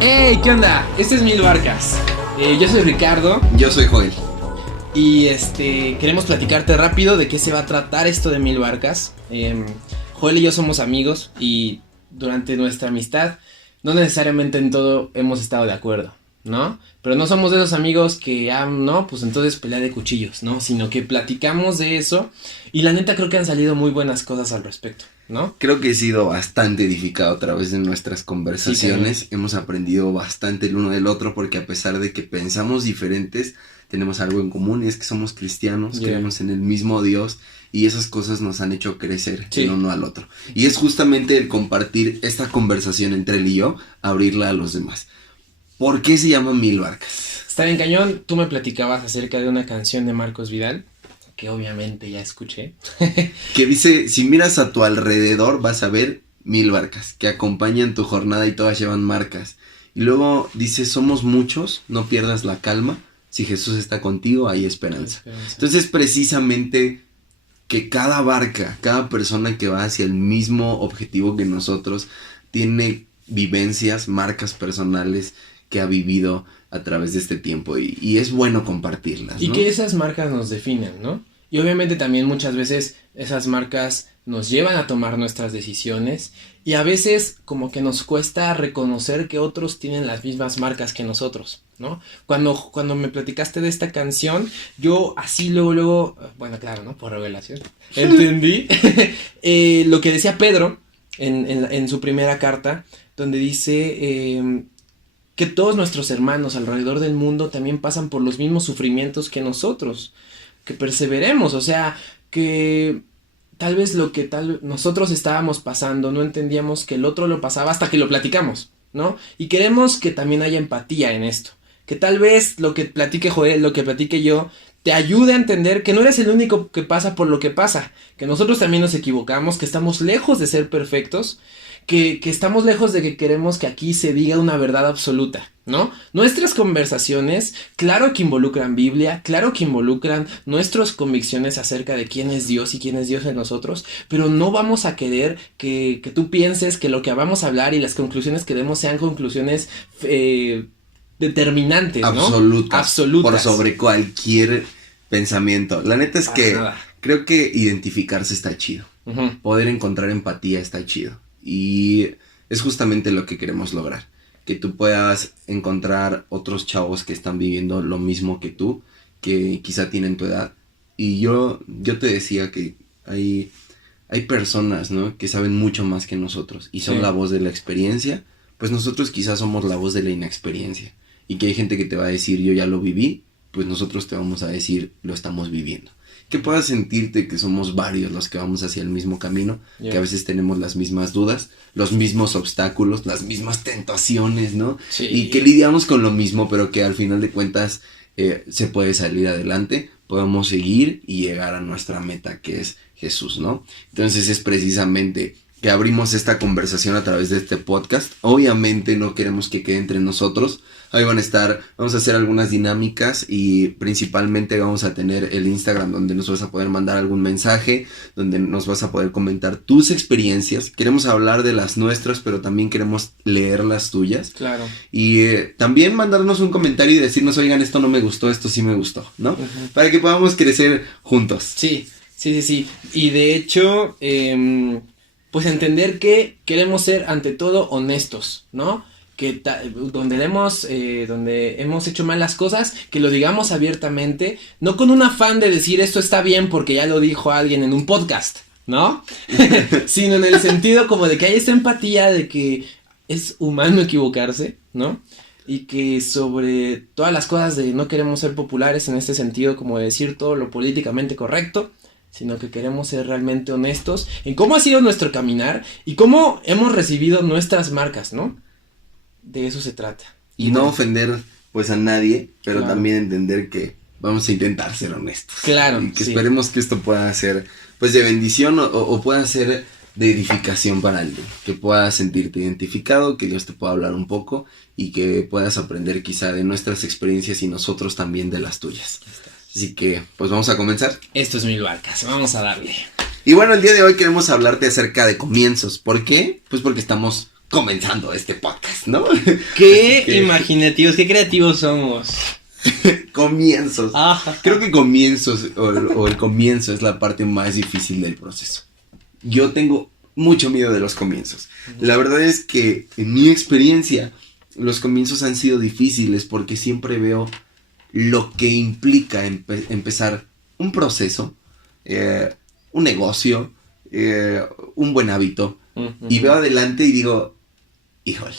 Hey, ¿qué onda? Este es Mil Barcas. Yo soy Ricardo. Yo soy Joel. Y queremos platicarte rápido de qué se va a tratar esto de Mil Barcas. Joel y yo somos amigos y durante nuestra amistad no necesariamente en todo hemos estado de acuerdo, ¿no? Pero no somos de esos amigos que, no, pues entonces pelea de cuchillos, ¿no? Sino que platicamos de eso y la neta creo que han salido muy buenas cosas al respecto, ¿no? Creo que he sido bastante edificado a través de nuestras conversaciones. Sí, hemos aprendido bastante el uno del otro porque a pesar de que pensamos diferentes, tenemos algo en común y es que somos cristianos, creemos en el mismo Dios y esas cosas nos han hecho crecer el uno al otro. Y es justamente el compartir esta conversación entre él y yo, abrirla a los demás. ¿Por qué se llama Mil Barcas? Está bien cañón, tú me platicabas acerca de una canción de Marcos Vidal, que obviamente ya escuché. Que dice, si miras a tu alrededor vas a ver 1000 barcas que acompañan tu jornada y todas llevan marcas. Y luego dice, somos muchos, no pierdas la calma, si Jesús está contigo hay esperanza. Entonces precisamente que cada barca, cada persona que va hacia el mismo objetivo que nosotros, tiene vivencias, marcas personales que ha vivido a través de este tiempo y es bueno compartirlas, ¿no? Y que esas marcas nos definen, ¿no? Y obviamente también muchas veces esas marcas nos llevan a tomar nuestras decisiones y a veces como que nos cuesta reconocer que otros tienen las mismas marcas que nosotros, ¿no? Cuando me platicaste de esta canción, yo así luego, bueno, claro, ¿no? Por revelación, entendí lo que decía Pedro en su primera carta, donde dice que todos nuestros hermanos alrededor del mundo también pasan por los mismos sufrimientos que nosotros, que perseveremos, o sea, que tal vez nosotros estábamos pasando, no entendíamos que el otro lo pasaba hasta que lo platicamos, ¿no? Y queremos que también haya empatía en esto, que tal vez lo que platique Joel, lo que platique yo, te ayude a entender que no eres el único que pasa por lo que pasa, que nosotros también nos equivocamos, que estamos lejos de ser perfectos, que estamos lejos de que queremos que aquí se diga una verdad absoluta, ¿no? Nuestras conversaciones, claro que involucran Biblia, claro que involucran nuestras convicciones acerca de quién es Dios y quién es Dios en nosotros, pero no vamos a querer que tú pienses que lo que vamos a hablar y las conclusiones que demos sean conclusiones determinantes, ¿no? Absolutas. Por sobre cualquier pensamiento. La neta es que creo que identificarse está chido. Uh-huh. Poder encontrar empatía está chido. Y es justamente lo que queremos lograr. Que tú puedas encontrar otros chavos que están viviendo lo mismo que tú, que quizá tienen tu edad. Y yo te decía que hay personas, ¿no? Que saben mucho más que nosotros y son la voz de la experiencia. Pues nosotros quizás somos la voz de la inexperiencia. Y que hay gente que te va a decir, yo ya lo viví, pues nosotros te vamos a decir, lo estamos viviendo. Que puedas sentirte que somos varios los que vamos hacia el mismo camino, que a veces tenemos las mismas dudas, los mismos obstáculos, las mismas tentaciones, ¿no? Sí. Y que lidiamos con lo mismo, pero que al final de cuentas se puede salir adelante, podemos seguir y llegar a nuestra meta que es Jesús, ¿no? Entonces es precisamente que abrimos esta conversación a través de este podcast. Obviamente no queremos que quede entre nosotros. Ahí vamos a hacer algunas dinámicas y principalmente vamos a tener el Instagram donde nos vas a poder mandar algún mensaje, donde nos vas a poder comentar tus experiencias. Queremos hablar de las nuestras, pero también queremos leer las tuyas. Claro. Y también mandarnos un comentario y decirnos, oigan, esto no me gustó, esto sí me gustó, ¿no? Uh-huh. Para que podamos crecer juntos. Sí. Y de hecho, pues entender que queremos ser ante todo honestos, ¿no? Que donde hemos hecho mal las cosas, que lo digamos abiertamente, no con un afán de decir esto está bien porque ya lo dijo alguien en un podcast, ¿no? Sino en el sentido como de que hay esa empatía de que es humano equivocarse, ¿no? Y que sobre todas las cosas de no queremos ser populares en este sentido, como de decir todo lo políticamente correcto, sino que queremos ser realmente honestos en cómo ha sido nuestro caminar y cómo hemos recibido nuestras marcas, ¿no? De eso se trata. Y no ofender pues a nadie, pero también entender que vamos a intentar ser honestos. Claro. Y que esperemos que esto pueda ser pues de bendición o pueda ser de edificación para alguien. Que puedas sentirte identificado, que Dios te pueda hablar un poco y que puedas aprender quizá de nuestras experiencias y nosotros también de las tuyas. Así que pues vamos a comenzar. Esto es Mil Barcas, vamos a darle. Y bueno, el día de hoy queremos hablarte acerca de comienzos. ¿Por qué? Pues porque estamos comenzando este podcast, ¿no? Qué imaginativos, qué creativos somos. Comienzos. Creo que comienzos o el comienzo es la parte más difícil del proceso. Yo tengo mucho miedo de los comienzos. La verdad es que en mi experiencia los comienzos han sido difíciles porque siempre veo lo que implica empezar un proceso, un negocio, un buen hábito, y veo adelante y digo, híjole,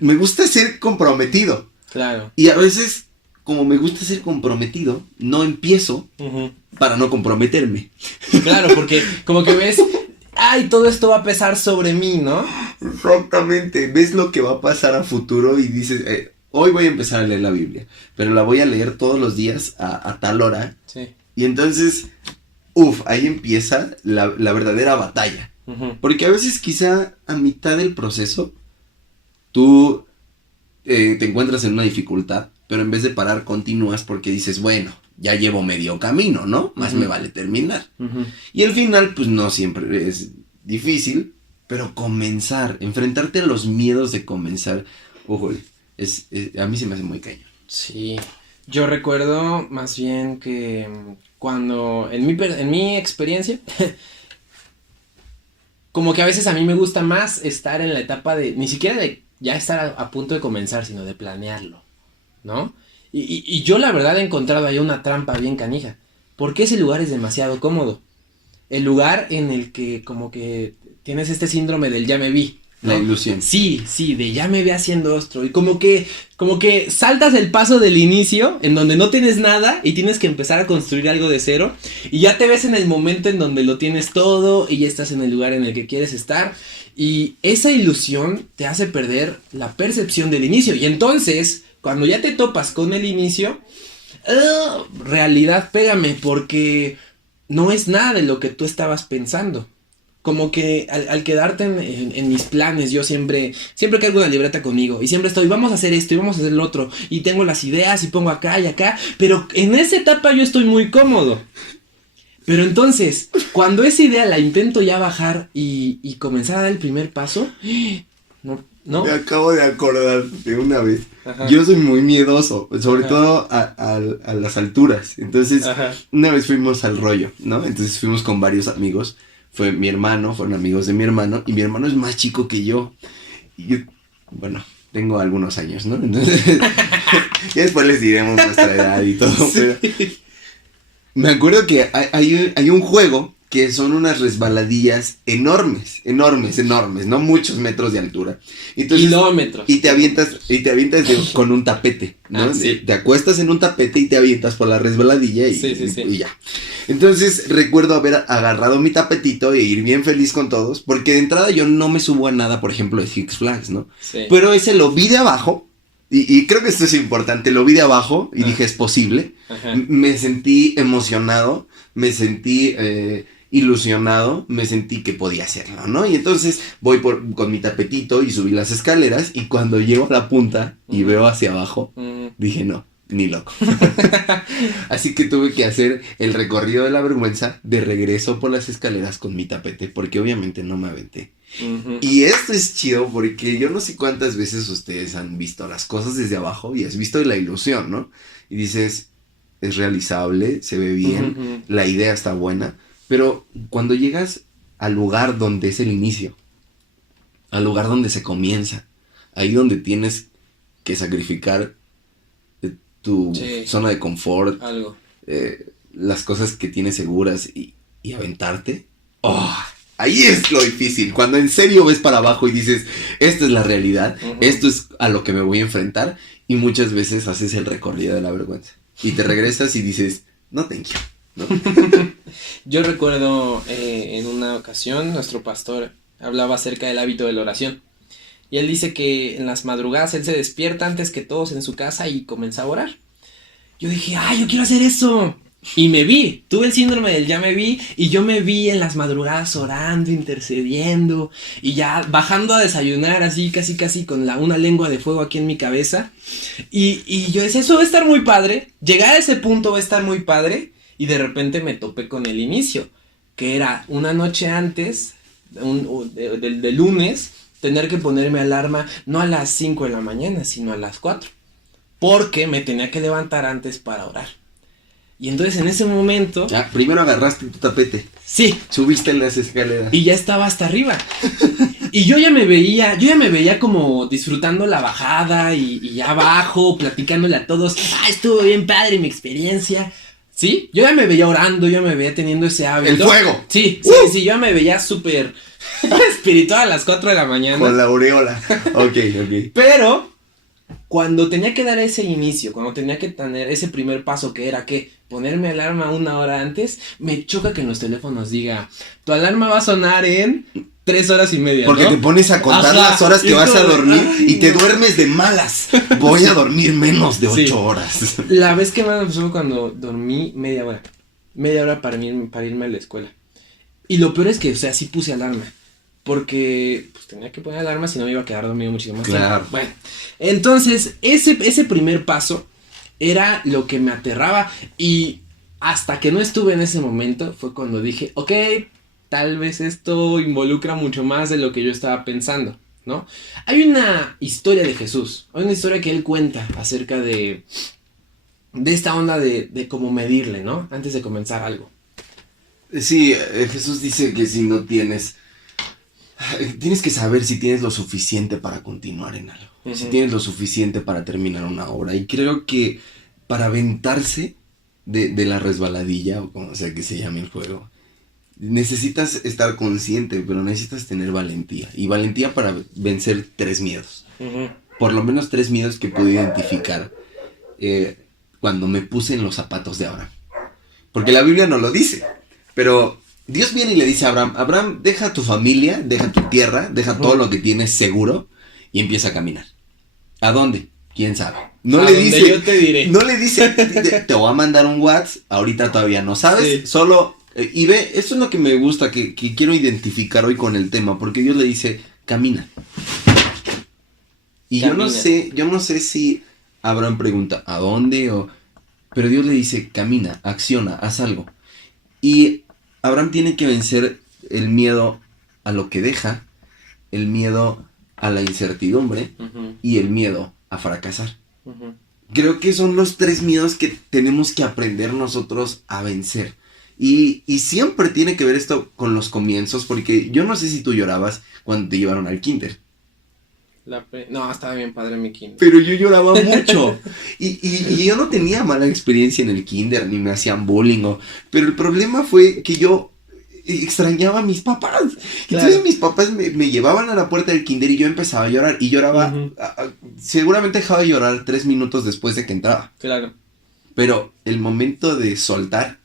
me gusta ser comprometido. Claro. Y a veces, como me gusta ser comprometido, no empiezo para no comprometerme. Claro, porque como que ves, ay, todo esto va a pesar sobre mí, ¿no? Exactamente, ves lo que va a pasar a futuro y dices, hoy voy a empezar a leer la Biblia, pero la voy a leer todos los días a tal hora. Sí. Y entonces, ahí empieza la verdadera batalla. Porque a veces quizá a mitad del proceso, tú te encuentras en una dificultad, pero en vez de parar continúas porque dices, bueno, ya llevo medio camino, ¿no? Más me vale terminar. Y el final, pues no siempre es difícil, pero comenzar, enfrentarte a los miedos de comenzar, a mí se me hace muy cañón. Sí, yo recuerdo más bien que cuando, en mi experiencia, como que a veces a mí me gusta más estar en la etapa de, ni siquiera de ya estar a punto de comenzar, sino de planearlo, ¿no? Y yo la verdad he encontrado ahí una trampa bien canija, porque ese lugar es demasiado cómodo. El lugar en el que como que tienes este síndrome del ya me vi, ¿no? La ilusión. Sí, de ya me vi haciendo esto. Y como que saltas el paso del inicio, en donde no tienes nada y tienes que empezar a construir algo de cero. Y ya te ves en el momento en donde lo tienes todo y ya estás en el lugar en el que quieres estar. Y esa ilusión te hace perder la percepción del inicio. Y entonces, cuando ya te topas con el inicio, realidad, pégame, porque no es nada de lo que tú estabas pensando. Como que al quedarte en mis planes, yo siempre cargo una libreta conmigo y siempre estoy, vamos a hacer esto y vamos a hacer lo otro y tengo las ideas y pongo acá y acá, pero en esa etapa yo estoy muy cómodo. Pero entonces, cuando esa idea la intento ya bajar y comenzar a dar el primer paso, no. Me acabo de acordar de una vez. Ajá. Yo soy muy miedoso, sobre todo a las alturas. Entonces, una vez fuimos al rollo, ¿no? Entonces fuimos con varios amigos. Fue mi hermano, fueron amigos de mi hermano, y mi hermano es más chico que yo. Y yo, bueno, tengo algunos años, ¿no? Entonces, y después les diremos nuestra edad y todo, sí. Pero me acuerdo que hay un juego que son unas resbaladillas enormes, ¿no? Muchos metros de altura. Entonces, kilómetros. Y te avientas con un tapete, ¿no? Sí. Te acuestas en un tapete y te avientas por la resbaladilla y ya. Entonces recuerdo haber agarrado mi tapetito e ir bien feliz con todos, porque de entrada yo no me subo a nada, por ejemplo, de Six Flags, ¿no? Sí. Pero ese lo vi de abajo. Y creo que esto es importante, lo vi de abajo y dije, es posible. Me sentí emocionado, me sentí ilusionado, me sentí que podía hacerlo, ¿no? Y entonces voy con mi tapetito y subí las escaleras y cuando llego a la punta y veo hacia abajo, dije, no, ni loco. Así que tuve que hacer el recorrido de la vergüenza de regreso por las escaleras con mi tapete, porque obviamente no me aventé. Y esto es chido porque yo no sé cuántas veces ustedes han visto las cosas desde abajo y has visto la ilusión, ¿no? Y dices, es realizable, se ve bien, la idea está buena, pero cuando llegas al lugar donde es el inicio, al lugar donde se comienza, ahí donde tienes que sacrificar tu zona de confort, algo. Las cosas que tienes seguras y aventarte, ahí es lo difícil, cuando en serio ves para abajo y dices, esta es la realidad, esto es a lo que me voy a enfrentar, y muchas veces haces el recorrido de la vergüenza, y te regresas y dices, no, thank you, ¿no? Yo recuerdo en una ocasión, nuestro pastor hablaba acerca del hábito de la oración, y él dice que en las madrugadas él se despierta antes que todos en su casa y comienza a orar. Yo dije, yo quiero hacer eso. Y me vi, tuve el síndrome del ya me vi, y yo me vi en las madrugadas orando, intercediendo, y ya bajando a desayunar así, casi con una lengua de fuego aquí en mi cabeza, y yo decía, eso va a estar muy padre, llegar a ese punto va a estar muy padre, y de repente me topé con el inicio, que era una noche antes, del lunes, tener que ponerme alarma no a las 5 de la mañana, sino a las 4. Porque me tenía que levantar antes para orar. Y entonces en ese momento... primero agarraste tu tapete. Sí. Subiste las escaleras. Y ya estaba hasta arriba. Y yo ya me veía como disfrutando la bajada y ya abajo, platicándole a todos. Estuvo bien padre mi experiencia. ¿Sí? Yo ya me veía orando, yo me veía teniendo ese hábito. ¡El fuego! Sí, yo ya me veía súper espiritual a las 4 de la mañana. Con la aureola. Ok. Pero cuando tenía que dar ese inicio, cuando tenía que tener ese primer paso que era que ponerme alarma 1 hora antes, me choca que en los teléfonos diga, tu alarma va a sonar en 3 horas y media, porque ¿no? te pones a contar las horas que vas a dormir y te duermes de malas. Voy a dormir menos de 8 horas. La vez que más me pasó fue cuando dormí media hora para irme a la escuela. Y lo peor es que, o sea, sí puse alarma. Porque pues tenía que poner alarma, si no me iba a quedar dormido muchísimo más tiempo. Bueno, entonces ese primer paso era lo que me aterraba. Y hasta que no estuve en ese momento fue cuando dije, ok, tal vez esto involucra mucho más de lo que yo estaba pensando, ¿no? Hay una historia de Jesús, hay una historia que él cuenta acerca de esta onda de cómo medirle, ¿no? Antes de comenzar algo. Sí, Jesús dice que si no tienes que saber si tienes lo suficiente para continuar en algo. Uh-huh. Si tienes lo suficiente para terminar una obra. Y creo que para aventarse de la resbaladilla, o como sea que se llame el juego, necesitas estar consciente, pero necesitas tener valentía. Y valentía para vencer 3 miedos. Uh-huh. Por lo menos 3 miedos que pude identificar cuando me puse en los zapatos de Abraham. Porque la Biblia no lo dice, pero Dios viene y le dice a Abraham, deja tu familia, deja tu tierra, deja todo lo que tienes seguro y empieza a caminar. ¿A dónde? ¿Quién sabe? No le dice, yo te diré. No le dice, te voy a mandar un WhatsApp, ahorita todavía no sabes, sí. Solo, y ve, eso es lo que me gusta, que quiero identificar hoy con el tema, porque Dios le dice, camina. Y camina. Yo no sé si Abraham pregunta, ¿a dónde? Pero Dios le dice, camina, acciona, haz algo. Y Abraham tiene que vencer el miedo a lo que deja, el miedo a la incertidumbre uh-huh. y el miedo a fracasar. Uh-huh. Creo que son los 3 miedos que tenemos que aprender nosotros a vencer. Y siempre tiene que ver esto con los comienzos, porque yo no sé si tú llorabas cuando te llevaron al kinder. No, estaba bien padre mi kinder. Pero yo lloraba mucho. y yo no tenía mala experiencia en el kinder, ni me hacían bullying. Pero el problema fue que yo extrañaba a mis papás. Claro. Entonces mis papás me llevaban a la puerta del kinder y yo empezaba a llorar. Y lloraba, uh-huh. Seguramente dejaba de llorar 3 minutos después de que entraba. Claro. Pero el momento de soltar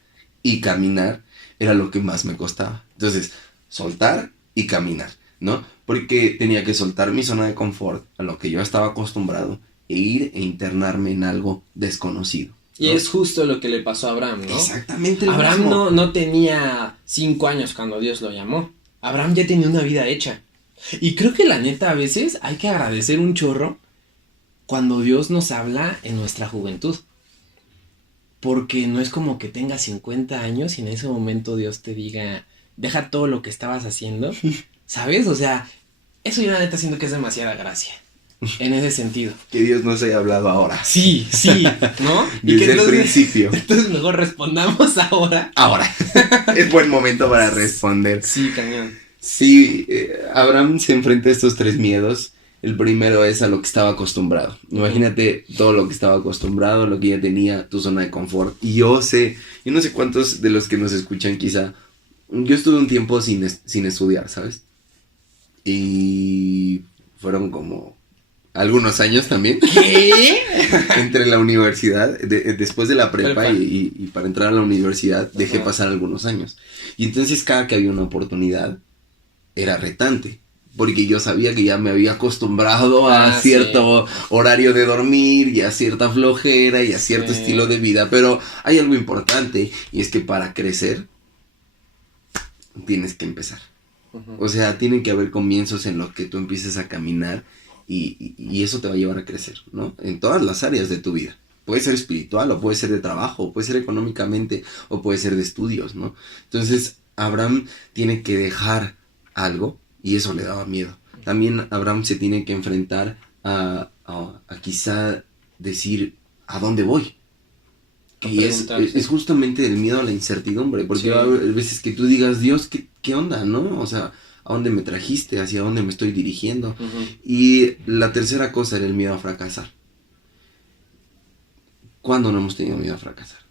y caminar era lo que más me costaba. Entonces, soltar y caminar, ¿no? Porque tenía que soltar mi zona de confort, a lo que yo estaba acostumbrado, e ir e internarme en algo desconocido, ¿no? Y es justo lo que le pasó a Abraham, ¿no? Exactamente. Abraham no tenía 5 años cuando Dios lo llamó. Abraham ya tenía una vida hecha. Y creo que la neta a veces hay que agradecer un chorro cuando Dios nos habla en nuestra juventud. Porque no es como que tengas 50 años y en ese momento Dios te diga, deja todo lo que estabas haciendo. ¿Sabes? O sea, eso yo la neta siento que es demasiada gracia. En ese sentido. Que Dios nos haya hablado ahora. Sí, ¿no? Desde el principio. Entonces mejor respondamos ahora. Ahora. Es buen momento para responder. Sí, cañón. Sí, Abraham se enfrenta a estos 3 miedos. El primero es a lo que estaba acostumbrado. Imagínate todo lo que estaba acostumbrado, lo que ya tenía, tu zona de confort. Y yo no sé cuántos de los que nos escuchan quizá, yo estuve un tiempo sin estudiar, ¿sabes? Y fueron como algunos años también. ¿Qué? Entre la universidad, después de la prepa y para entrar a la universidad, dejé pasar algunos años. Y entonces cada que había una oportunidad, era retante. Porque yo sabía que ya me había acostumbrado a cierto horario de dormir y a cierta flojera y a cierto estilo de vida. Pero hay algo importante y es que para crecer tienes que empezar. Uh-huh. O sea, tienen que haber comienzos en los que tú empieces a caminar y eso te va a llevar a crecer, ¿no? En todas las áreas de tu vida. Puede ser espiritual, o puede ser de trabajo, o puede ser económicamente, o puede ser de estudios, ¿no? Entonces, Abraham tiene que dejar algo y eso le daba miedo. también Abraham se tiene que enfrentar a quizá decir a dónde voy. Y es justamente el miedo a la incertidumbre, porque va a haber veces que tú digas, Dios, ¿qué onda, no? O sea, ¿a dónde me trajiste? ¿Hacia dónde me estoy dirigiendo? Y la tercera cosa era el miedo a fracasar. ¿Cuándo no hemos tenido miedo a fracasar?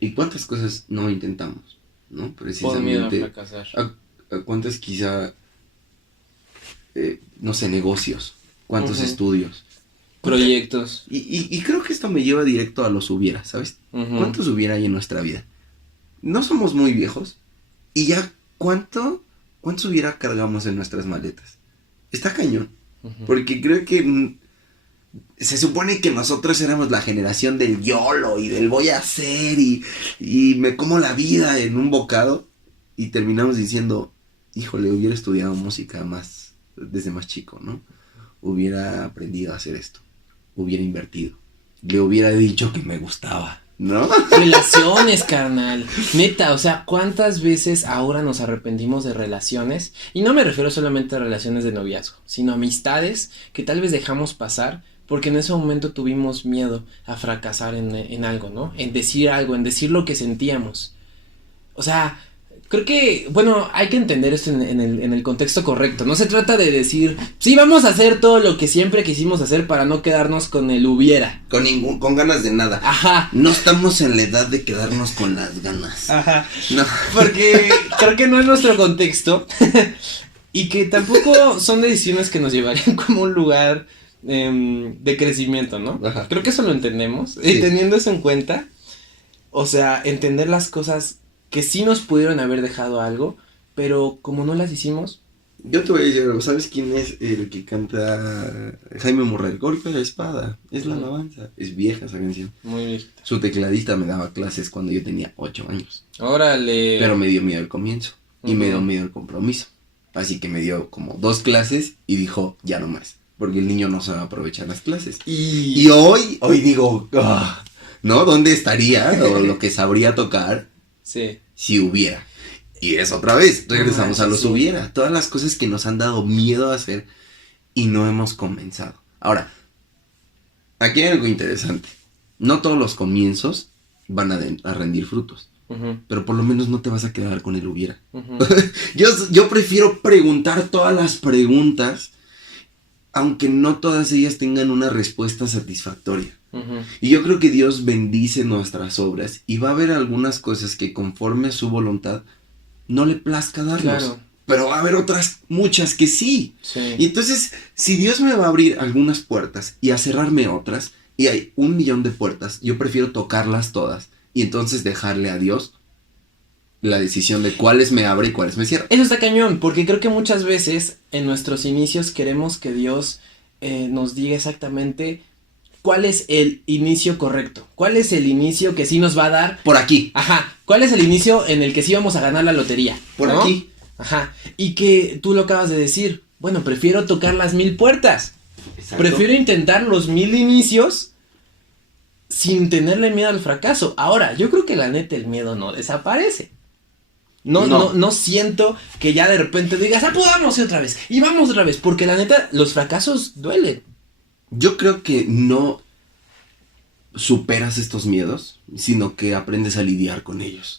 ¿Y cuántas cosas no intentamos? ¿No? Precisamente. Por miedo a fracasar. ¿A cuántas quizá, no sé, negocios? ¿Cuántos estudios? Proyectos. Y creo que esto me lleva directo a los hubiera, ¿sabes? ¿Cuántos hubiera hay en nuestra vida? No somos muy viejos. Y ya, ¿cuántos hubiera cargamos en nuestras maletas? Está cañón. Porque creo que se supone que nosotros éramos la generación del YOLO y del voy a hacer y me como la vida en un bocado. Y terminamos diciendo, híjole, hubiera estudiado música desde más chico, ¿no? Hubiera aprendido a hacer esto. Hubiera invertido. Le hubiera dicho que me gustaba, ¿no? Relaciones, carnal. Neta, o sea, ¿cuántas veces ahora nos arrepentimos de relaciones? Y no me refiero solamente a relaciones de noviazgo, sino amistades que tal vez dejamos pasar porque en ese momento tuvimos miedo a fracasar en algo, ¿no? En decir algo, en decir lo que sentíamos. O sea, creo que, bueno, hay que entender esto en el contexto correcto. No se trata de decir, sí, vamos a hacer todo lo que siempre quisimos hacer para no quedarnos con el hubiera. Con ganas de nada. Ajá. No estamos en la edad de quedarnos con las ganas. Ajá. No. Porque creo que no es nuestro contexto. Y que tampoco son decisiones que nos llevarían como a un lugar de crecimiento, ¿no? Ajá. Creo que eso lo entendemos. Sí. Y teniendo eso en cuenta, o sea, entender las cosas que sí nos pudieron haber dejado algo, pero como no las hicimos. Yo te voy a decir algo, ¿sabes quién es el que canta Jaime Morrell? Golpe la espada, es la alabanza, es vieja esa canción. Muy bien. Su tecladista me daba clases cuando yo tenía 8 años. Órale. Pero me dio miedo el comienzo y me dio miedo el compromiso. Así que me dio como 2 clases y dijo, ya no más, porque el niño no sabe aprovechar las clases. Y hoy digo, ¿no? ¿Dónde estaría o lo que sabría tocar? Sí. Si hubiera. Y es otra vez, regresamos a los hubiera. Todas las cosas que nos han dado miedo a hacer y no hemos comenzado. Ahora, aquí hay algo interesante. No todos los comienzos van a rendir frutos. Pero por lo menos no te vas a quedar con el hubiera. Yo prefiero preguntar todas las preguntas, aunque no todas ellas tengan una respuesta satisfactoria. Y yo creo que Dios bendice nuestras obras y va a haber algunas cosas que conforme a su voluntad no le plazca darnos. Claro. Pero va a haber otras muchas que sí. Y entonces, si Dios me va a abrir algunas puertas y a cerrarme otras, y hay 1,000,000 de puertas, yo prefiero tocarlas todas y entonces dejarle a Dios la decisión de cuáles me abre y cuáles me cierra. Eso está cañón, porque creo que muchas veces en nuestros inicios queremos que Dios nos diga exactamente cuál es el inicio correcto, cuál es el inicio que sí nos va a dar. Por aquí. Ajá, cuál es el inicio en el que sí vamos a ganar la lotería. Por aquí. Ajá, y que tú lo acabas de decir, bueno, prefiero tocar las 1000 puertas. Exacto. Prefiero intentar los 1000 inicios sin tenerle miedo al fracaso. Ahora, yo creo que la neta el miedo no desaparece. No siento que ya de repente digas, podamos ir otra vez, y vamos otra vez, porque la neta, los fracasos duelen. Yo creo que no superas estos miedos, sino que aprendes a lidiar con ellos.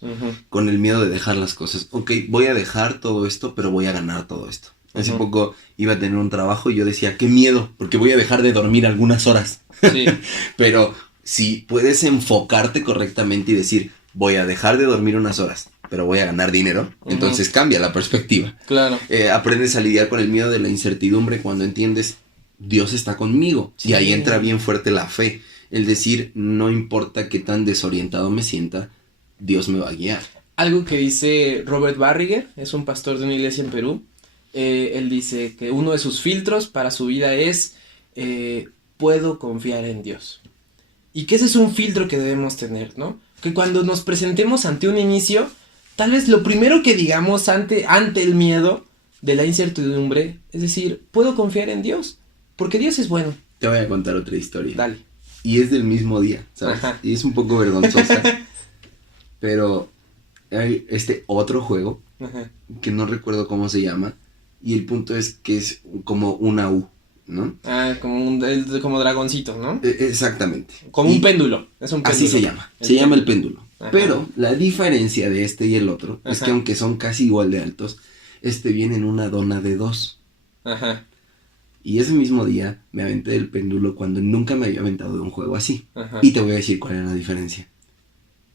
Con el miedo de dejar las cosas. Ok, voy a dejar todo esto, pero voy a ganar todo esto. Hace poco iba a tener un trabajo y yo decía, qué miedo, porque voy a dejar de dormir algunas horas. Sí. Pero si puedes enfocarte correctamente y decir, voy a dejar de dormir unas horas, pero voy a ganar dinero, entonces cambia la perspectiva. Claro. Aprendes a lidiar con el miedo de la incertidumbre cuando entiendes, Dios está conmigo. Sí. Y ahí entra bien fuerte la fe. El decir, no importa qué tan desorientado me sienta, Dios me va a guiar. Algo que dice Robert Barriger, es un pastor de una iglesia en Perú. Él dice que uno de sus filtros para su vida es, puedo confiar en Dios. Y que ese es un filtro que debemos tener, ¿no? Que cuando nos presentemos ante un inicio, tal vez lo primero que digamos ante el miedo de la incertidumbre, es decir, puedo confiar en Dios, porque Dios es bueno. Te voy a contar otra historia. Dale. Y es del mismo día, ¿sabes? Ajá. Y es un poco vergonzosa. Pero hay este otro juego, que no recuerdo cómo se llama, y el punto es que es como una U, ¿no? Ah, como dragoncito, ¿no? Exactamente. Como un péndulo, es un péndulo. Así se llama, llama el péndulo. Ajá. Pero la diferencia de este y el otro es que aunque son casi igual de altos, viene en una dona de 2. Ajá. Y ese mismo día me aventé el péndulo cuando nunca me había aventado de un juego así. Ajá. Y te voy a decir cuál era la diferencia.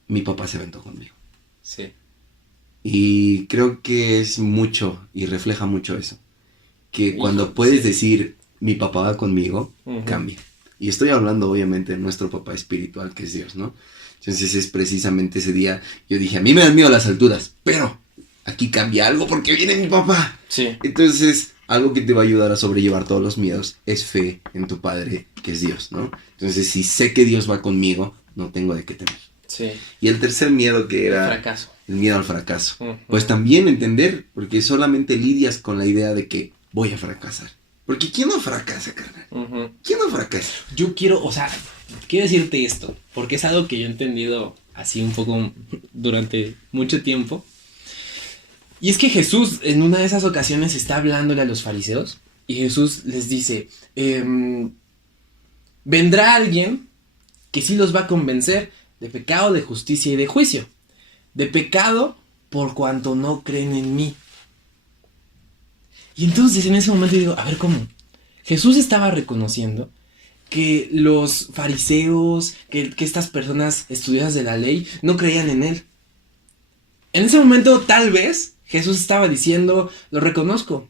Mi papá se aventó conmigo. Sí. Y creo que es mucho y refleja mucho eso. Que cuando puedes decir, mi papá va conmigo, cambia. Y estoy hablando obviamente de nuestro papá espiritual, que es Dios, ¿no? Entonces es precisamente ese día, yo dije, a mí me dan miedo las alturas, pero aquí cambia algo porque viene mi papá. Sí. Entonces, algo que te va a ayudar a sobrellevar todos los miedos es fe en tu Padre, que es Dios, ¿no? Entonces, si sé que Dios va conmigo, no tengo de qué temer. Sí. Y el tercer miedo que era... El fracaso. El miedo al fracaso. Pues también entender, porque solamente lidias con la idea de que voy a fracasar. Porque ¿quién no fracasa, carnal? ¿Quién no fracasa? Yo quiero decirte esto, porque es algo que yo he entendido así un poco durante mucho tiempo. Y es que Jesús en una de esas ocasiones está hablándole a los fariseos y Jesús les dice, vendrá alguien que sí los va a convencer de pecado, de justicia y de juicio. De pecado por cuanto no creen en mí. Y entonces en ese momento digo, a ver, ¿cómo? Jesús estaba reconociendo que los fariseos, que estas personas estudiadas de la ley no creían en él. En ese momento tal vez Jesús estaba diciendo, lo reconozco,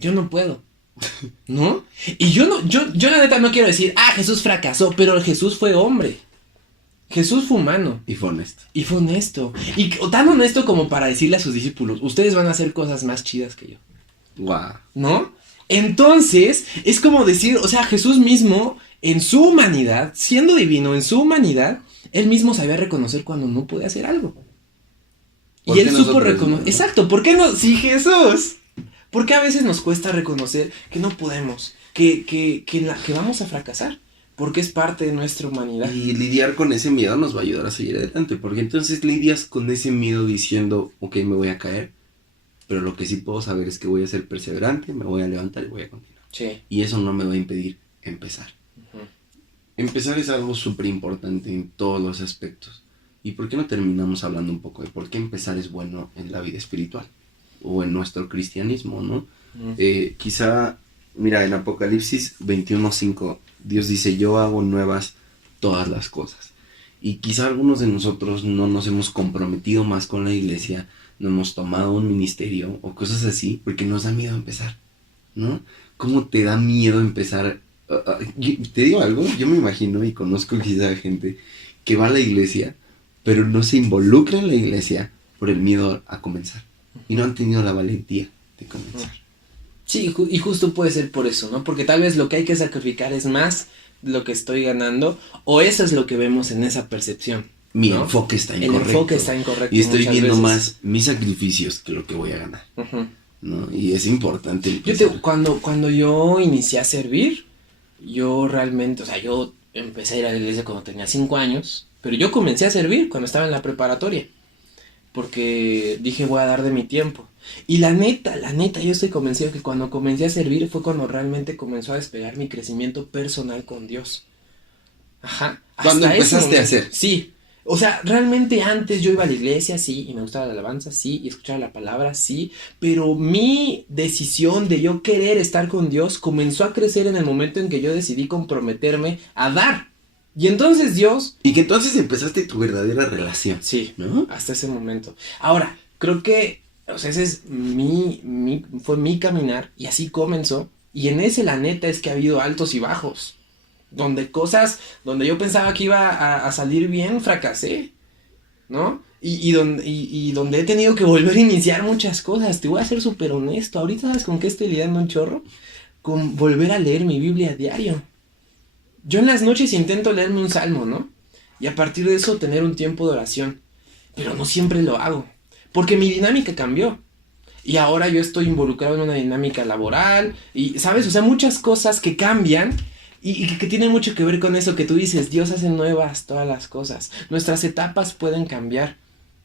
yo no puedo, ¿no? Y yo la neta no quiero decir, Jesús fracasó, pero Jesús fue hombre. Jesús fue humano. Y fue honesto. Y tan honesto como para decirle a sus discípulos, ustedes van a hacer cosas más chidas que yo. Wow. ¿No? Entonces, es como decir, o sea, Jesús mismo, en su humanidad, siendo divino en su humanidad, él mismo sabía reconocer cuando no podía hacer algo. Y él supo reconocer. ¿No? Exacto, ¿por qué no? Sí, Jesús. ¿Por qué a veces nos cuesta reconocer que no podemos? Que vamos a fracasar. Porque es parte de nuestra humanidad. Y lidiar con ese miedo nos va a ayudar a seguir adelante. Porque entonces lidias con ese miedo diciendo, ok, me voy a caer. Pero lo que sí puedo saber es que voy a ser perseverante, me voy a levantar y voy a continuar. Sí. Y eso no me va a impedir empezar. Empezar es algo súper importante en todos los aspectos. ¿Y por qué no terminamos hablando un poco de por qué empezar es bueno en la vida espiritual? O en nuestro cristianismo, ¿no? Quizá, mira, en Apocalipsis 21:5, Dios dice, yo hago nuevas todas las cosas. Y quizá algunos de nosotros no nos hemos comprometido más con la iglesia, no hemos tomado un ministerio o cosas así, porque nos da miedo empezar, ¿no? ¿Cómo te da miedo empezar? Te digo algo, yo me imagino y conozco quizá gente que va a la iglesia, pero no se involucra en la iglesia por el miedo a comenzar. Y no han tenido la valentía de comenzar. Sí, y justo puede ser por eso, ¿no? Porque tal vez lo que hay que sacrificar es más de lo que estoy ganando, o eso es lo que vemos en esa percepción. Mi enfoque está incorrecto. El enfoque está incorrecto. Y estoy viendo más mis sacrificios que lo que voy a ganar. ¿No? Y es importante. Cuando yo inicié a servir, yo realmente, o sea, yo empecé a ir a la iglesia cuando tenía 5 años, pero yo comencé a servir cuando estaba en la preparatoria. Porque dije, voy a dar de mi tiempo. Y la neta, yo estoy convencido que cuando comencé a servir fue cuando realmente comenzó a despegar mi crecimiento personal con Dios. Ajá. Cuando empezaste a hacer. Sí. O sea, realmente antes yo iba a la iglesia, sí, y me gustaba la alabanza, sí, y escuchaba la palabra, sí, pero mi decisión de yo querer estar con Dios comenzó a crecer en el momento en que yo decidí comprometerme a dar. Y entonces Dios... Y que entonces empezaste tu verdadera relación. Sí, ¿no? Hasta ese momento. Ahora, creo que, o sea, ese es fue mi caminar, y así comenzó, y en ese la neta es que ha habido altos y bajos. Donde yo pensaba que iba a salir bien, fracasé, ¿no? Y donde he tenido que volver a iniciar muchas cosas. Te voy a ser súper honesto. Ahorita, ¿sabes con qué estoy lidiando un chorro? Con volver a leer mi Biblia a diario. Yo en las noches intento leerme un salmo, ¿no? Y a partir de eso tener un tiempo de oración. Pero no siempre lo hago. Porque mi dinámica cambió. Y ahora yo estoy involucrado en una dinámica laboral. Y, ¿sabes? O sea, muchas cosas que cambian. Y que tiene mucho que ver con eso que tú dices, Dios hace nuevas todas las cosas. Nuestras etapas pueden cambiar,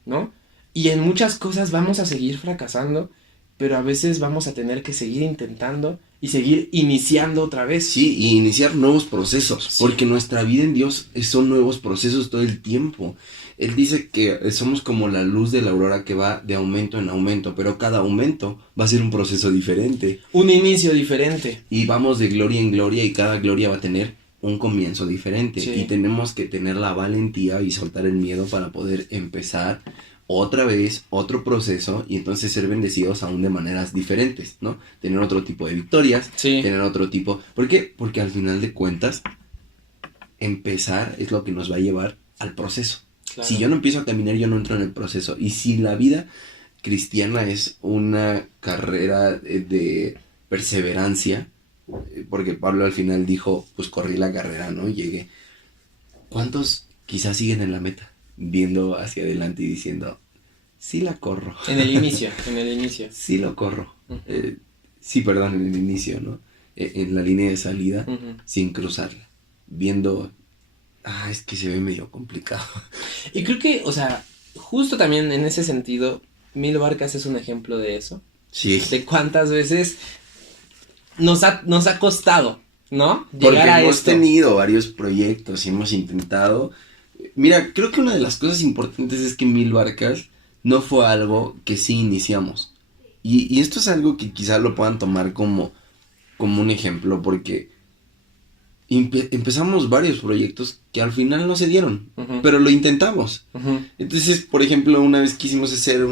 ¿no? Y en muchas cosas vamos a seguir fracasando, pero a veces vamos a tener que seguir intentando y seguir iniciando otra vez. Sí, y iniciar nuevos procesos, sí. Porque nuestra vida en Dios son nuevos procesos todo el tiempo. Él dice que somos como la luz de la aurora que va de aumento en aumento, pero cada aumento va a ser un proceso diferente. Un inicio diferente. Y vamos de gloria en gloria y cada gloria va a tener un comienzo diferente. Sí. Y tenemos que tener la valentía y soltar el miedo para poder empezar otra vez, otro proceso, y entonces ser bendecidos aún de maneras diferentes, ¿no? Tener otro tipo de victorias, sí. Tener otro tipo... ¿Por qué? Porque al final de cuentas, empezar es lo que nos va a llevar al proceso. Claro. Si yo no empiezo a caminar, yo no entro en el proceso. Y si la vida cristiana es una carrera de perseverancia, porque Pablo al final dijo, pues corrí la carrera, ¿no? Llegué. ¿Cuántos quizás siguen en la meta? Viendo hacia adelante y diciendo, sí la corro. En el inicio. Sí lo corro. En el inicio, ¿no? En la línea de salida, sin cruzarla. Viendo, es que se ve medio complicado. Y creo que, o sea, justo también en ese sentido, Mil Barcas es un ejemplo de eso. Sí. De cuántas veces nos ha costado, ¿no? Porque hemos tenido varios proyectos y hemos intentado... Mira, creo que una de las cosas importantes es que Mil Barcas no fue algo que sí iniciamos. Y esto es algo que quizás lo puedan tomar como un ejemplo, porque empezamos varios proyectos que al final no se dieron, pero lo intentamos. Entonces, por ejemplo, una vez quisimos hacer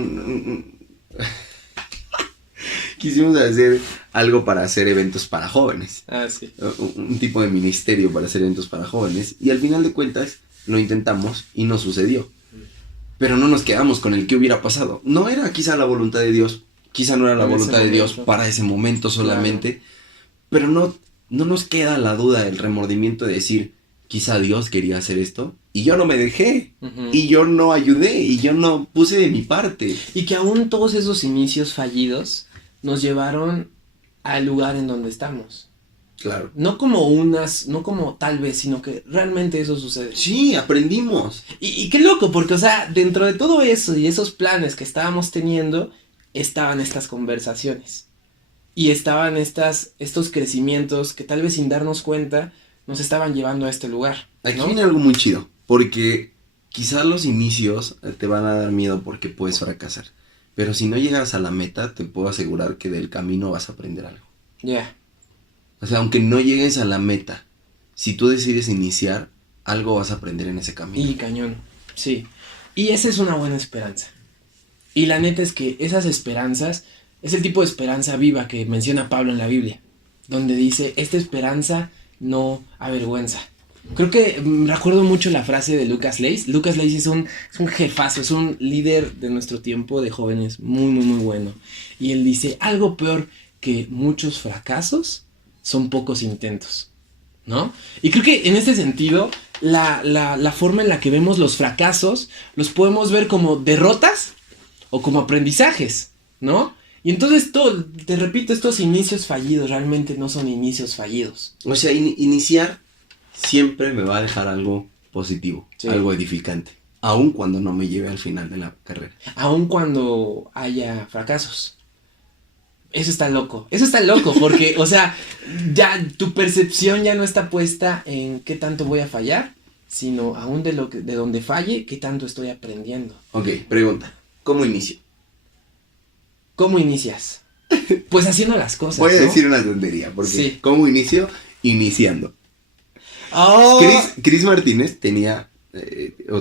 quisimos hacer algo para hacer eventos para jóvenes. Sí. Un tipo de ministerio para hacer eventos para jóvenes. Y al final de cuentas... lo intentamos y no sucedió. Pero no nos quedamos con el qué hubiera pasado. No era quizá la voluntad de Dios. Quizá no era la voluntad de Dios para ese momento solamente. Claro. Pero no nos queda la duda, el remordimiento de decir, quizá Dios quería hacer esto. Y yo no me dejé. Y yo no ayudé. Y yo no puse de mi parte. Y que aún todos esos inicios fallidos nos llevaron al lugar en donde estamos. Claro. No como tal vez, sino que realmente eso sucede. Sí, aprendimos. Y qué loco, porque, o sea, dentro de todo eso y esos planes que estábamos teniendo, estaban estas conversaciones. Y estaban estos crecimientos que tal vez sin darnos cuenta nos estaban llevando a este lugar, ¿no? Aquí viene algo muy chido, porque quizás los inicios te van a dar miedo porque puedes fracasar. Pero si no llegas a la meta, te puedo asegurar que del camino vas a aprender algo. Ya. O sea, aunque no llegues a la meta, si tú decides iniciar, algo vas a aprender en ese camino. Y cañón, sí. Y esa es una buena esperanza. Y la neta es que esas esperanzas, es el tipo de esperanza viva que menciona Pablo en la Biblia, donde dice, esta esperanza no avergüenza. Creo que recuerdo mucho la frase de Lucas Leis. Lucas Leis es un jefazo, es un líder de nuestro tiempo de jóvenes muy, muy, muy bueno. Y él dice, algo peor que muchos fracasos son pocos intentos, ¿no? Y creo que en este sentido, la forma en la que vemos los fracasos, los podemos ver como derrotas o como aprendizajes, ¿no? Y entonces te repito, estos inicios fallidos realmente no son inicios fallidos. O sea, iniciar siempre me va a dejar algo positivo, sí. Algo edificante, aun cuando no me lleve al final de la carrera. Aun cuando haya fracasos. Eso está loco porque, o sea, ya tu percepción ya no está puesta en qué tanto voy a fallar, sino aún de donde falle, qué tanto estoy aprendiendo. Ok, pregunta, ¿cómo inicio? ¿Cómo inicias? Pues haciendo las cosas, voy a decir una tontería, porque sí. ¿Cómo inicio? Iniciando. Oh. Chris Martínez tenía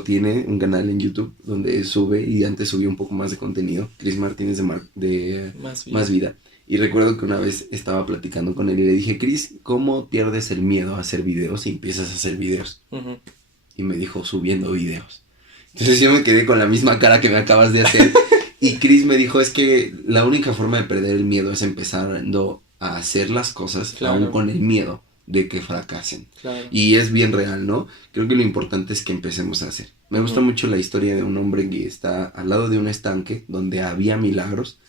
tiene un canal en YouTube donde sube, y antes subía un poco más de contenido, Chris Martínez de Más Vida. Y recuerdo que una vez estaba platicando con él y le dije, Chris, ¿cómo pierdes el miedo a hacer videos y empiezas a hacer videos? Y me dijo, subiendo videos. Entonces yo me quedé con la misma cara que me acabas de hacer. Y Chris me dijo, es que la única forma de perder el miedo es empezando a hacer las cosas, claro, aún con el miedo de que fracasen. Claro. Y es bien real, ¿no? Creo que lo importante es que empecemos a hacer. Me gusta mucho la historia de un hombre que está al lado de un estanque donde había milagros,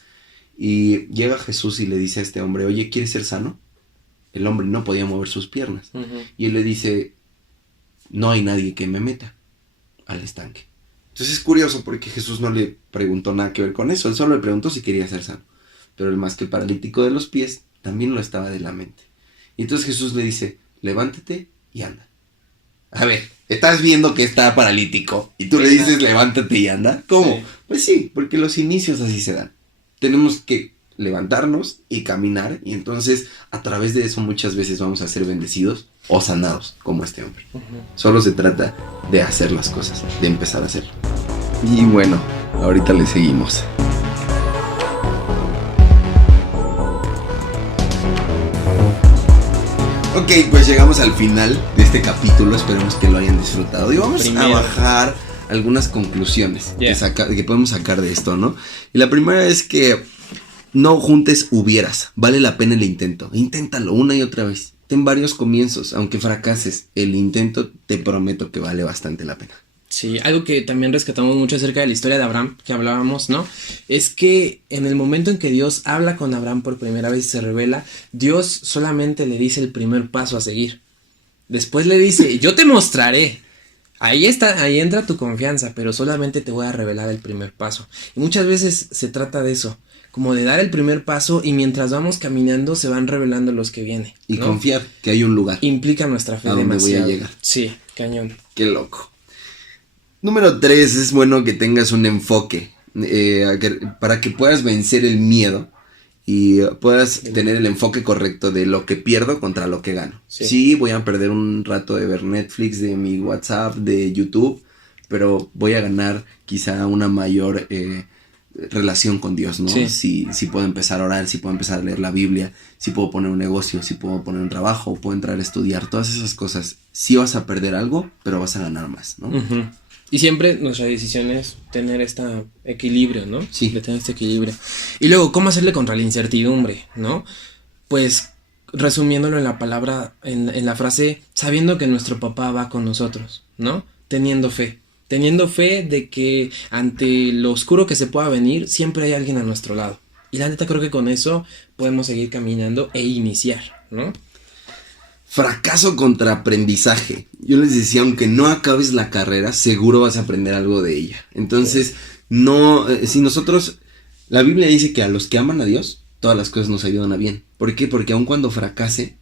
y llega Jesús y le dice a este hombre, oye, ¿quieres ser sano? El hombre no podía mover sus piernas. Y él le dice, no hay nadie que me meta al estanque. Entonces es curioso porque Jesús no le preguntó nada que ver con eso, él solo le preguntó si quería ser sano. pero el más que paralítico de los pies también lo estaba de la mente. Y entonces Jesús le dice, levántate y anda. A ver, estás viendo que está paralítico y tú le dices levántate y anda. ¿Cómo? Sí. Pues sí, porque los inicios así se dan. Tenemos que levantarnos y caminar, y entonces a través de eso muchas veces vamos a ser bendecidos o sanados como este hombre. Solo se trata de hacer las cosas, de empezar a hacerlo. Y bueno, ahorita le seguimos. Ok, pues llegamos al final de este capítulo, esperemos que lo hayan disfrutado y vamos a bajar algunas conclusiones que podemos sacar de esto, ¿no? Y la primera es que no juntes hubieras, vale la pena el intento, inténtalo una y otra vez, ten varios comienzos, aunque fracases, el intento te prometo que vale bastante la pena. Sí, algo que también rescatamos mucho acerca de la historia de Abraham, que hablábamos, ¿no? Es que en el momento en que Dios habla con Abraham por primera vez y se revela, Dios solamente le dice el primer paso a seguir. Después le dice, yo te mostraré. Ahí entra tu confianza, pero solamente te voy a revelar el primer paso. Y muchas veces se trata de eso, como de dar el primer paso y mientras vamos caminando se van revelando los que vienen, ¿no? Y confiar que hay un lugar. Implica nuestra fe demasiado. A donde voy a llegar. Sí, cañón. Qué loco. Número 3, es bueno que tengas un enfoque para que puedas vencer el miedo y puedas tener el enfoque correcto de lo que pierdo contra lo que gano. Sí, voy a perder un rato de ver Netflix, de mi WhatsApp, de YouTube, pero voy a ganar quizá una mayor relación con Dios, ¿no? Sí. Si puedo empezar a orar, si puedo empezar a leer la Biblia, si puedo poner un negocio, si puedo poner un trabajo, puedo entrar a estudiar, todas esas cosas. Sí vas a perder algo, pero vas a ganar más, ¿no? Uh-huh. Y siempre nuestra decisión es tener este equilibrio, ¿no? Sí. De tener este equilibrio. Y luego, ¿cómo hacerle contra la incertidumbre, no? Pues, resumiéndolo en la palabra, en la frase, sabiendo que nuestro papá va con nosotros, ¿no? Teniendo fe de que ante lo oscuro que se pueda venir, siempre hay alguien a nuestro lado. Y la neta creo que con eso podemos seguir caminando e iniciar, ¿no? Fracaso contra aprendizaje. Yo les decía, aunque no acabes la carrera, seguro vas a aprender algo de ella. Entonces, si nosotros, la Biblia dice que a los que aman a Dios, todas las cosas nos ayudan a bien. ¿Por qué? Porque aun cuando fracase,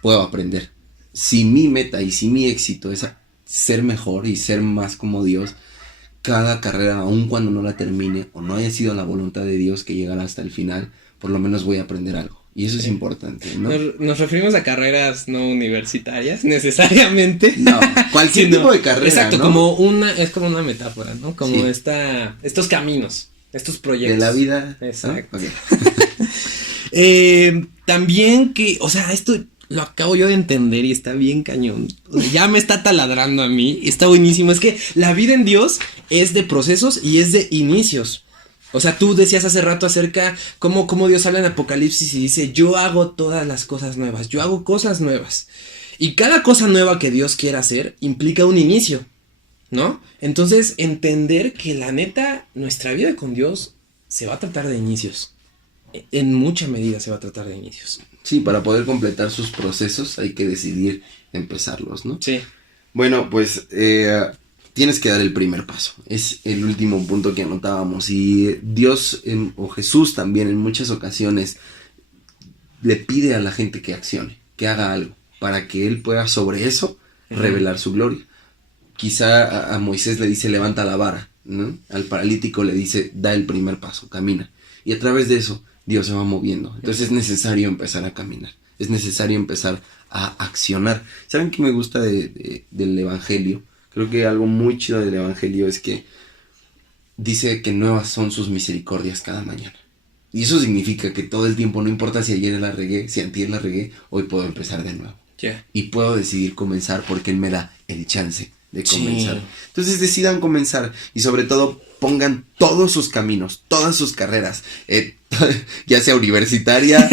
puedo aprender. Si mi meta y si mi éxito es ser mejor y ser más como Dios, cada carrera, aun cuando no la termine o no haya sido la voluntad de Dios que llegara hasta el final, por lo menos voy a aprender algo. Y eso es importante, ¿no? Nos referimos a carreras no universitarias, necesariamente. No, cualquier tipo de carrera, exacto, ¿no? Es como una metáfora, ¿no? Como estos caminos, estos proyectos. De la vida. Exacto. ¿No? Okay. También esto lo acabo yo de entender y está bien cañón. Ya me está taladrando a mí, está buenísimo. Es que la vida en Dios es de procesos y es de inicios. O sea, tú decías hace rato acerca cómo Dios habla en Apocalipsis y dice, yo hago todas las cosas nuevas, yo hago cosas nuevas. Y cada cosa nueva que Dios quiera hacer implica un inicio, ¿no? Entonces, entender que la neta, nuestra vida con Dios se va a tratar de inicios. En mucha medida se va a tratar de inicios. Sí, para poder completar sus procesos hay que decidir empezarlos, ¿no? Sí. Bueno, pues tienes que dar el primer paso. Es el último punto que anotábamos. Y Dios o Jesús también en muchas ocasiones le pide a la gente que accione, que haga algo, para que Él pueda sobre eso revelar su gloria. Quizá a Moisés le dice levanta la vara, ¿no? Al paralítico le dice da el primer paso, camina. Y a través de eso Dios se va moviendo. Entonces es necesario empezar a caminar. Es necesario empezar a accionar. ¿Saben qué me gusta del Evangelio? Creo que algo muy chido del Evangelio es que dice que nuevas son sus misericordias cada mañana. Y eso significa que todo el tiempo, no importa si ayer la regué, si antier la regué, hoy puedo empezar de nuevo. Yeah. Y puedo decidir comenzar porque Él me da el chance de comenzar. Sí. Entonces decidan comenzar y sobre todo pongan todos sus caminos, todas sus carreras, ya sea universitaria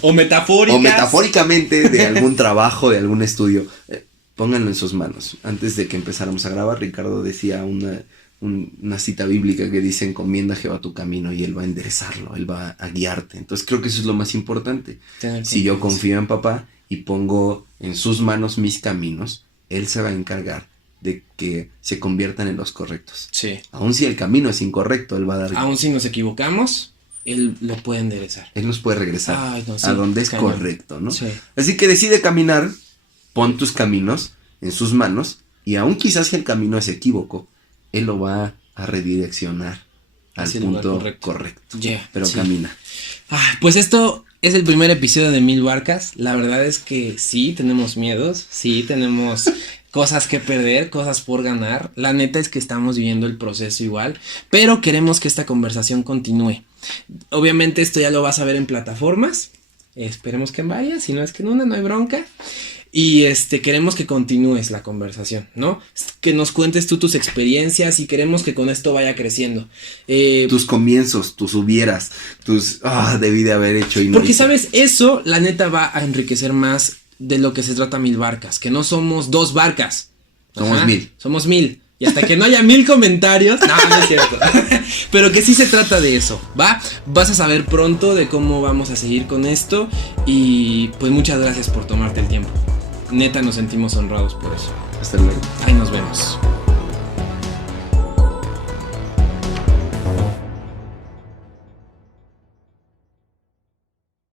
o metafóricamente de algún trabajo, de algún estudio, pónganlo en sus manos. Antes de que empezáramos a grabar, Ricardo decía una cita bíblica que dice: encomienda a Jehová tu camino y Él va a enderezarlo, Él va a guiarte. Entonces creo que eso es lo más importante. Si yo confío en papá y pongo en sus manos mis caminos, Él se va a encargar de que se conviertan en los correctos. Sí. Aun si el camino es incorrecto, Él va a dar... Aun si nos equivocamos, Él lo puede enderezar. Él nos puede regresar a donde es correcto, ¿no? Sí. Así que decide caminar, pon tus caminos en sus manos y aún quizás si el camino es equívoco, Él lo va a redireccionar al punto correcto. Yeah, pero camina. Pues esto es el primer episodio de 1000 barcas. La verdad es que sí, tenemos miedos, sí, tenemos cosas que perder, cosas por ganar. La neta es que estamos viviendo el proceso igual, pero queremos que esta conversación continúe. Obviamente esto ya lo vas a ver en plataformas, esperemos que en varias, si no es que en una, no hay bronca. Y queremos que continúes la conversación, ¿no? Que nos cuentes tú tus experiencias y queremos que con esto vaya creciendo. Tus comienzos, tus hubieras, debí de haber hecho y no porque, hice. ¿sabes? Eso, la neta, va a enriquecer más de lo que se trata 1000 barcas, que no somos 2 barcas. Somos 1000. Somos 1000. Y hasta que no haya 1000 comentarios, no es cierto. Pero que sí se trata de eso, ¿va? Vas a saber pronto de cómo vamos a seguir con esto. Y pues muchas gracias por tomarte el tiempo. Neta, nos sentimos honrados por eso. Hasta luego. Ahí nos vemos.